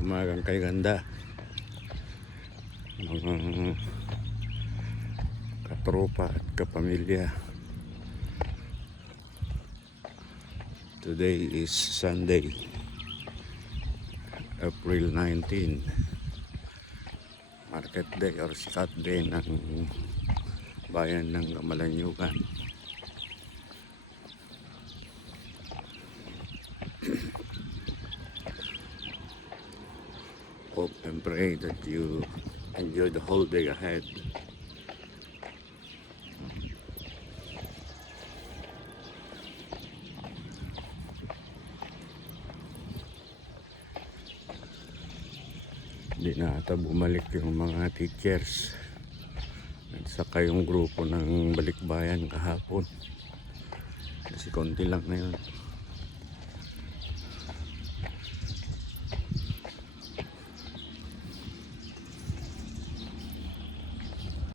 Umagang kay ganda, mga katropa at kapamilya. Today is Sunday, April 19, market day or sikat day ng bayan ng Camalaniugan. Hope and pray that you enjoy the whole day ahead. Hindi na ata bumalik yung mga teachers at saka yung grupo ng Balikbayan kahapon kasi konti lang na yun.